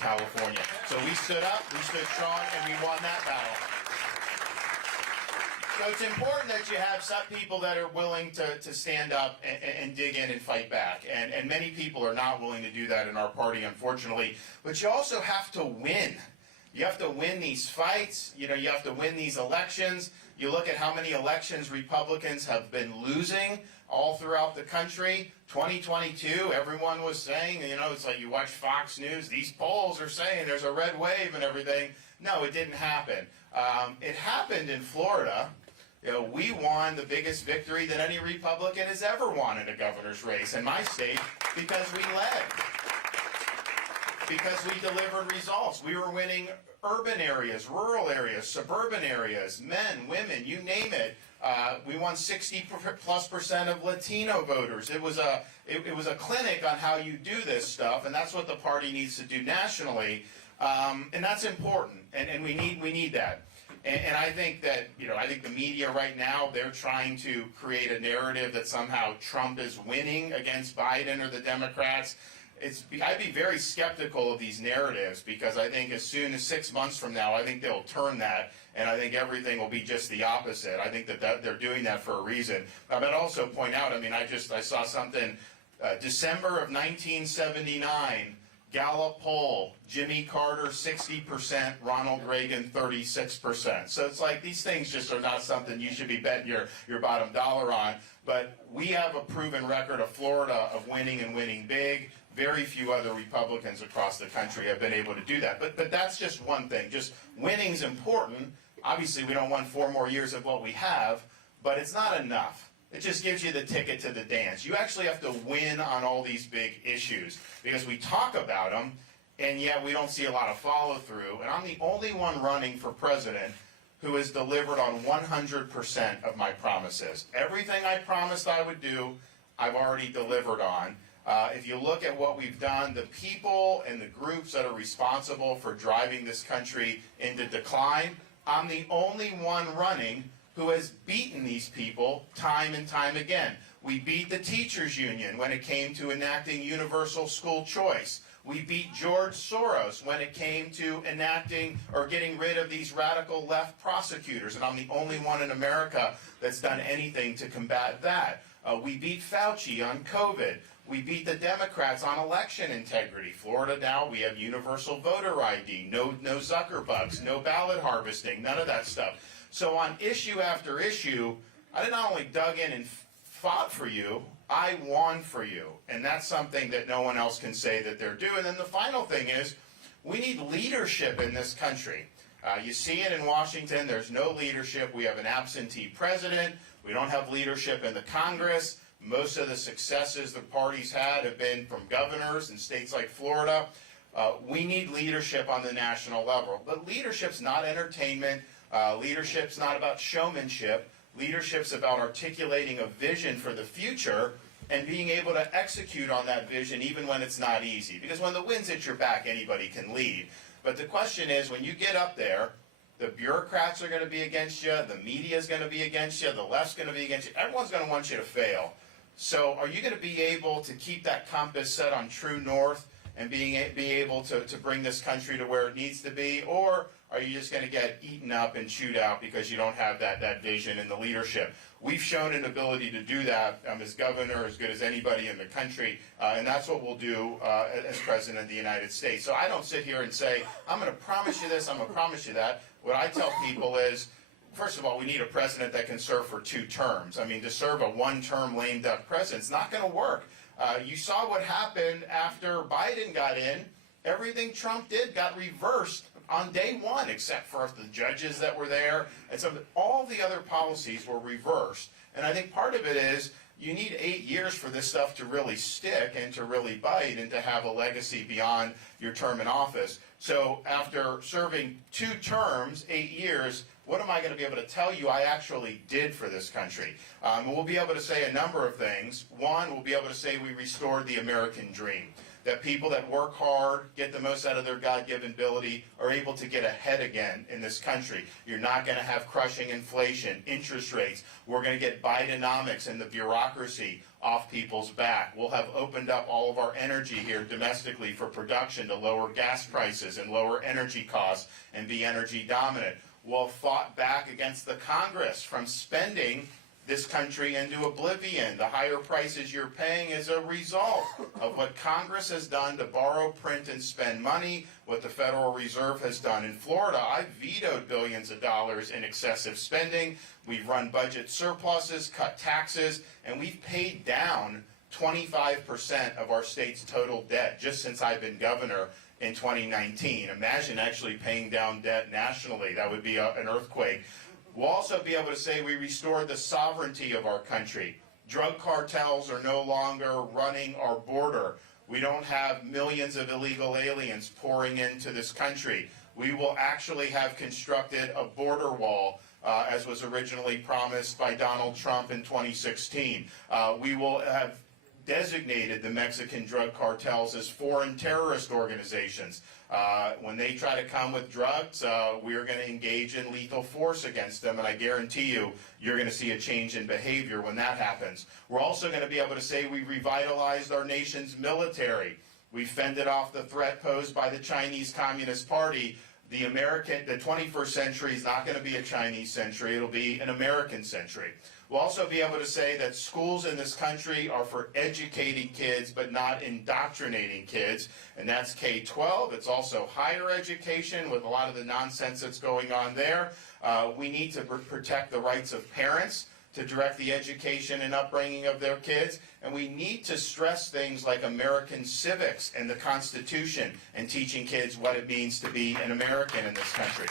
California. So we stood up, we stood strong, and we won that battle. So it's important that you have some people that are willing to stand up and dig in and fight back. And many people are not willing to do that in our party, unfortunately. But you also have to win. You have to win these fights. You know, you have to win these elections. You look at how many elections Republicans have been losing all throughout the country. 2022, everyone was saying, you know, it's like you watch Fox News, these polls are saying there's a red wave and everything. No, it didn't happen. It happened in Florida. You know, we won the biggest victory that any Republican has ever won in a governor's race in my state because we led. Because we delivered results. We were winning urban areas, rural areas, suburban areas, men, women, you name it. We won 60+% of Latino voters. It was a clinic on how you do this stuff, and that's what the party needs to do nationally, and that's important, and we need that. And I think that, you know, I think the media right now, they're trying to create a narrative that somehow Trump is winning against Biden or the Democrats. I'd be very skeptical of these narratives because I think as soon as 6 months from now, I think they'll turn that, and I think everything will be just the opposite. I think that they're doing that for a reason. I'd also point out, I mean, I saw something, December of 1979, Gallup poll, Jimmy Carter 60%, Ronald Reagan 36%. So it's like these things just are not something you should be betting your bottom dollar on. But we have a proven record of Florida of winning and winning big. Very few other Republicans across the country have been able to do that. But that's just one thing. Just winning's important. Obviously, we don't want 4 more years of what we have, but it's not enough. It just gives you the ticket to the dance. You actually have to win on all these big issues because we talk about them, and yet we don't see a lot of follow-through. And I'm the only one running for president who has delivered on 100% of my promises. Everything I promised I would do, I've already delivered on. If you look at what we've done, the people and the groups that are responsible for driving this country into decline, I'm the only one running who has beaten these people time and time again. We beat the teachers union when it came to enacting universal school choice. We beat George Soros when it came to enacting or getting rid of these radical left prosecutors, and I'm the only one in America that's done anything to combat that. We beat Fauci on COVID. We beat the Democrats on election integrity. Florida now, we have universal voter ID, no Zuckerbugs, no ballot harvesting, none of that stuff. So on issue after issue, I not only dug in and fought for you, I won for you. And that's something that no one else can say that they're doing. And then the final thing is, we need leadership in this country. You see it in Washington, there's no leadership. We have an absentee president. We don't have leadership in the Congress. Most of the successes the party's had have been from governors in states like Florida. We need leadership on the national level. But leadership's not entertainment. Leadership's not about showmanship. Leadership's about articulating a vision for the future and being able to execute on that vision even when it's not easy. Because when the wind's at your back, anybody can lead. But the question is, when you get up there, the bureaucrats are going to be against you, the media's going to be against you, the left's going to be against you, everyone's going to want you to fail. So are you going to be able to keep that compass set on true north and be able to bring this country to where it needs to be? Or are you just going to get eaten up and chewed out because you don't have that vision and the leadership? We've shown an ability to do that as governor, as good as anybody in the country, and that's what we'll do as president of the United States. So I don't sit here and say, I'm going to promise you this, I'm going to promise you that. What I tell people is, first of all, we need a president that can serve for 2 terms. I mean, to serve a 1-term lame duck president, it's not going to work. You saw what happened after Biden got in. Everything Trump did got reversed on day 1, except for the judges that were there. And so all the other policies were reversed. And I think part of it is you need 8 years for this stuff to really stick and to really bite and to have a legacy beyond your term in office. So after serving 2 terms, 8 years, what am I going to be able to tell you I actually did for this country? We'll be able to say a number of things. One, we'll be able to say we restored the American dream. that people that work hard, get the most out of their God-given ability, are able to get ahead again in this country. You're not going to have crushing inflation, interest rates. We're going to get Bidenomics and the bureaucracy off people's back. We'll have opened up all of our energy here domestically for production to lower gas prices and lower energy costs and be energy dominant. We'll have fought back against the Congress from spending this country into oblivion. The higher prices you're paying is a result of what Congress has done to borrow, print, and spend money, what the Federal Reserve has done. In Florida, I vetoed billions of dollars in excessive spending. We've run budget surpluses, cut taxes, and we've paid down 25% of our state's total debt just since I've been governor in 2019. Imagine actually paying down debt nationally. That would be an earthquake. We'll also be able to say we restored the sovereignty of our country. Drug cartels are no longer running our border. We don't have millions of illegal aliens pouring into this country. We will actually have constructed a border wall, as was originally promised by Donald Trump in 2016. We will have designated the Mexican drug cartels as foreign terrorist organizations. When they try to come with drugs, we're going to engage in lethal force against them, and I guarantee you, you're going to see a change in behavior when that happens. We're also going to be able to say we revitalized our nation's military. We fended off the threat posed by the Chinese Communist Party. The 21st century is not going to be a Chinese century, it'll be an American century. We'll also be able to say that schools in this country are for educating kids but not indoctrinating kids, and that's K-12. It's also higher education with a lot of the nonsense that's going on there. We need to protect the rights of parents to direct the education and upbringing of their kids, and we need to stress things like American civics and the Constitution and teaching kids what it means to be an American in this country.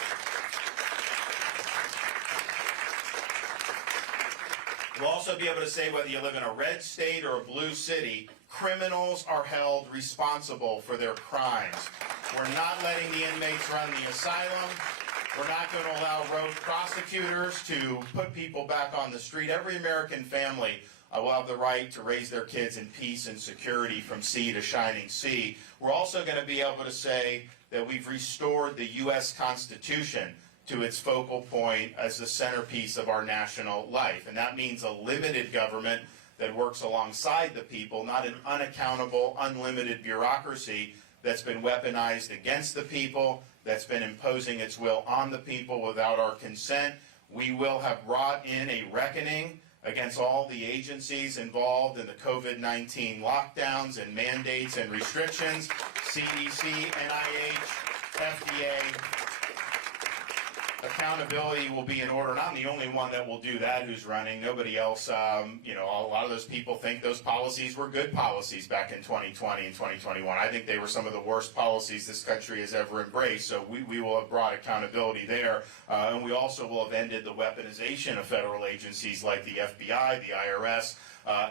We'll also be able to say whether you live in a red state or a blue city, criminals are held responsible for their crimes. We're not letting the inmates run the asylum. We're not going to allow rogue prosecutors to put people back on the street. Every American family will have the right to raise their kids in peace and security from sea to shining sea. We're also going to be able to say that we've restored the U.S. Constitution to its focal point as the centerpiece of our national life. And that means a limited government that works alongside the people, not an unaccountable, unlimited bureaucracy that's been weaponized against the people, that's been imposing its will on the people without our consent. We will have brought in a reckoning against all the agencies involved in the COVID-19 lockdowns and mandates and restrictions, CDC, NIH, FDA. Accountability will be in order. And I'm the only one that will do that who's running. Nobody else, a lot of those people think those policies were good policies back in 2020 and 2021. I think they were some of the worst policies this country has ever embraced. So we will have brought accountability there. And we also will have ended the weaponization of federal agencies like the FBI, the IRS,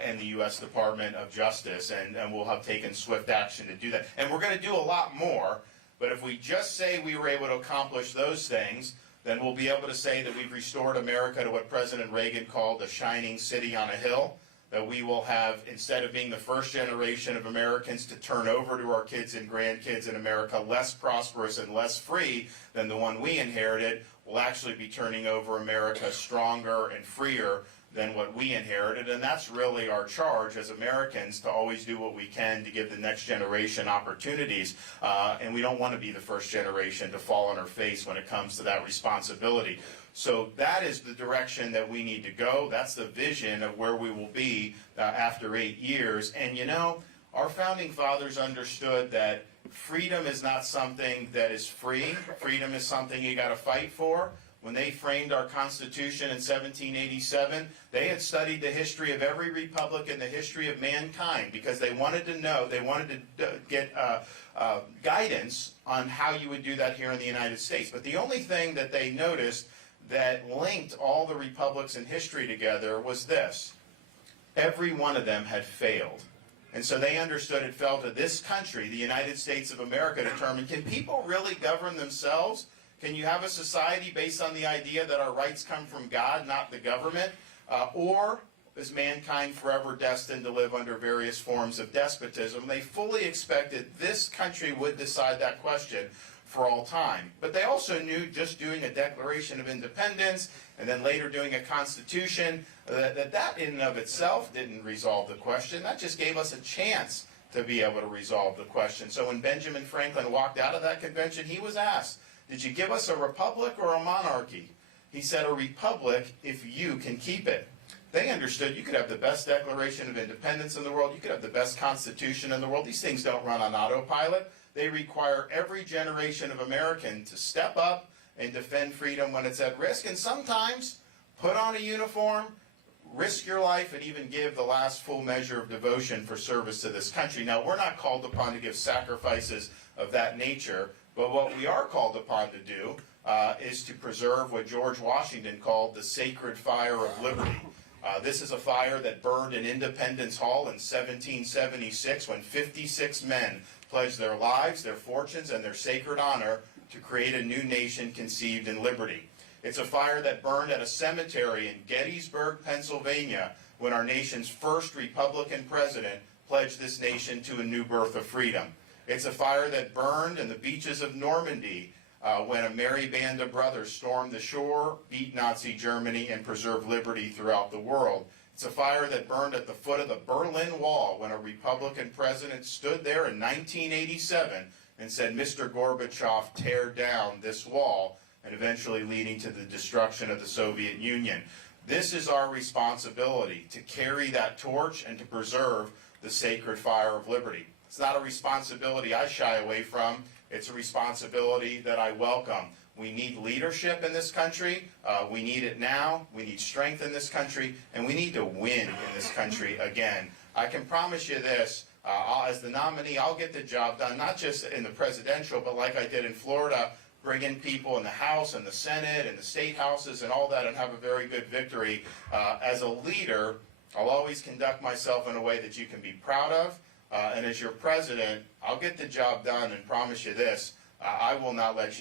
and the U.S. Department of Justice. And we'll have taken swift action to do that. And we're going to do a lot more. But if we just say we were able to accomplish those things, then we'll be able to say that we've restored America to what President Reagan called a shining city on a hill, that we will have, instead of being the first generation of Americans to turn over to our kids and grandkids in America less prosperous and less free than the one we inherited, we'll actually be turning over America stronger and freer than what we inherited. And that's really our charge as Americans, to always do what we can to give the next generation opportunities. And we don't want to be the first generation to fall on our face when it comes to that responsibility. So that is the direction that we need to go. That's the vision of where we will be after 8 years. And our founding fathers understood that freedom is not something that is free. Freedom is something you got to fight for. When they framed our Constitution in 1787, they had studied the history of every republic in the history of mankind, because they wanted to know, they wanted to get guidance on how you would do that here in the United States. But the only thing that they noticed that linked all the republics in history together was this: every one of them had failed. And so they understood it fell to this country, the United States of America, to determine, can people really govern themselves? Can you have a society based on the idea that our rights come from God, not the government? Or is mankind forever destined to live under various forms of despotism? They fully expected this country would decide that question for all time. But they also knew just doing a Declaration of Independence and then later doing a Constitution, that in and of itself didn't resolve the question. That just gave us a chance to be able to resolve the question. So when Benjamin Franklin walked out of that convention, he was asked, did you give us a republic or a monarchy? He said, a republic if you can keep it. They understood you could have the best Declaration of Independence in the world, you could have the best Constitution in the world. These things don't run on autopilot. They require every generation of American to step up and defend freedom when it's at risk, and sometimes put on a uniform, risk your life, and even give the last full measure of devotion for service to this country. Now, we're not called upon to give sacrifices of that nature, but what we are called upon to do is to preserve what George Washington called the sacred fire of liberty. This is a fire that burned in Independence Hall in 1776 when 56 men pledged their lives, their fortunes, and their sacred honor to create a new nation conceived in liberty. It's a fire that burned at a cemetery in Gettysburg, Pennsylvania, when our nation's first Republican president pledged this nation to a new birth of freedom. It's a fire that burned in the beaches of Normandy when a merry band of brothers stormed the shore, beat Nazi Germany, and preserved liberty throughout the world. It's a fire that burned at the foot of the Berlin Wall when a Republican president stood there in 1987 and said, Mr. Gorbachev, tear down this wall, and eventually leading to the destruction of the Soviet Union. This is our responsibility, to carry that torch and to preserve the sacred fire of liberty. It's not a responsibility I shy away from. It's a responsibility that I welcome. We need leadership in this country. We need it now. We need strength in this country, and we need to win in this country again. I can promise you this. As the nominee, I'll get the job done, not just in the presidential, but like I did in Florida, bring in people in the House and the Senate and the state houses and all that and have a very good victory. As a leader, I'll always conduct myself in a way that you can be proud of. And as your president, I'll get the job done and promise you this, I will not let you